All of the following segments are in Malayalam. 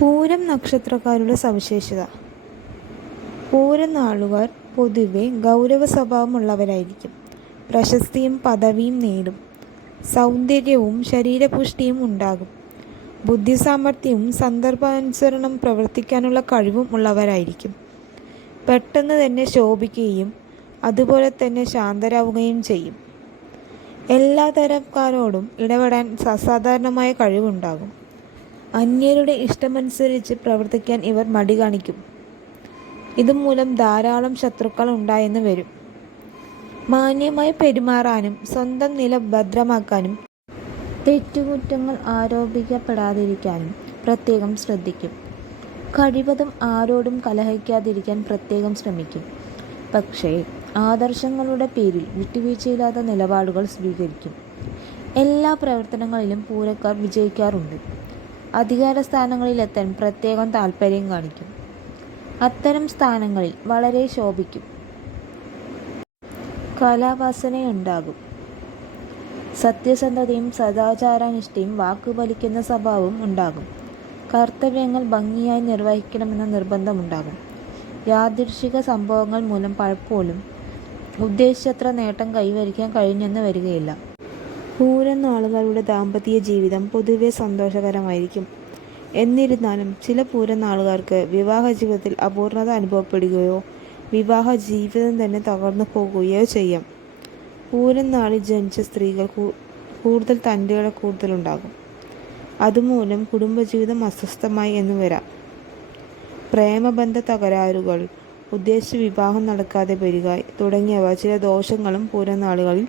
പൂരം നക്ഷത്രക്കാരുടെ സവിശേഷത. പൂരം നാളുകാർ പൊതുവെ ഗൗരവ സ്വഭാവമുള്ളവരായിരിക്കും പ്രശസ്തിയും പദവിയും നേടും. സൗന്ദര്യവും ശരീരപുഷ്ടിയും ഉണ്ടാകും. ബുദ്ധിസാമർഥ്യവും സന്ദർഭാനുസരണം പ്രവർത്തിക്കാനുള്ള കഴിവും ഉള്ളവരായിരിക്കും. പെട്ടെന്ന് തന്നെ ശോഭിക്കുകയും അതുപോലെ തന്നെ ശാന്തരാവുകയും ചെയ്യും. എല്ലാ തരക്കാരോടും ഇടപെടാൻ അസാധാരണമായ കഴിവുണ്ടാകും. അന്യരുടെ ഇഷ്ടമനുസരിച്ച് പ്രവർത്തിക്കാൻ ഇവർ മടി കാണിക്കും. ഇതുമൂലം ധാരാളം ശത്രുക്കൾ ഉണ്ടായെന്ന് വരും. മാന്യമായി പെരുമാറാനും സ്വന്തം നില ഭദ്രമാക്കാനും തെറ്റുകുറ്റങ്ങൾ ആരോപിക്കപ്പെടാതിരിക്കാനും പ്രത്യേകം ശ്രദ്ധിക്കും. കഴിവതും ആരോടും കലഹിക്കാതിരിക്കാൻ പ്രത്യേകം ശ്രമിക്കും. പക്ഷേ ആദർശങ്ങളുടെ പേരിൽ വിട്ടുവീഴ്ചയില്ലാത്ത നിലപാടുകൾ സ്വീകരിക്കും. എല്ലാ പ്രവർത്തനങ്ങളിലും പൂരക്കാർ വിജയിക്കാറുണ്ട്. അധികാര സ്ഥാനങ്ങളിലെത്താൻ പ്രത്യേകം താൽപ്പര്യം കാണിക്കും. അത്തരം സ്ഥാനങ്ങളിൽ വളരെ ശോഭിക്കും. കലാവാസനയുണ്ടാകും. സത്യസന്ധതയും സദാചാരനിഷ്ഠയും വാക്കുപലിക്കുന്ന സ്വഭാവവും ഉണ്ടാകും. കർത്തവ്യങ്ങൾ ഭംഗിയായി നിർവഹിക്കണമെന്ന നിർബന്ധമുണ്ടാകും. യാദൃശിക സംഭവങ്ങൾ മൂലം പലപ്പോഴും ഉദ്ദേശിച്ചത്ര നേട്ടം കൈവരിക്കാൻ കഴിഞ്ഞെന്ന് വരികയില്ല. പൂരം ആളുകളുടെ ദാമ്പത്യ ജീവിതം പൊതുവെ സന്തോഷകരമായിരിക്കും. എന്നിരുന്നാലും ചില പൂരുന്ന വിവാഹ ജീവിതത്തിൽ അപൂർണത അനുഭവപ്പെടുകയോ വിവാഹ ജീവിതം തന്നെ തകർന്നു പോകുകയോ ചെയ്യാം. പൂരനാളിൽ ജനിച്ച സ്ത്രീകൾ കൂടുതൽ തന്റെ കൂടുതലുണ്ടാകും. അതുമൂലം കുടുംബജീവിതം അസ്വസ്ഥമായി എന്ന് വരാം. പ്രേമബന്ധ തകരാറുകൾ ഉദ്ദേശിച്ച വിവാഹം നടക്കാതെ വരിക തുടങ്ങിയവ ചില ദോഷങ്ങളും പൂരനാളുകളിൽ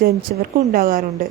ജനിച്ചവർക്ക് ഉണ്ടാകാറുണ്ട്.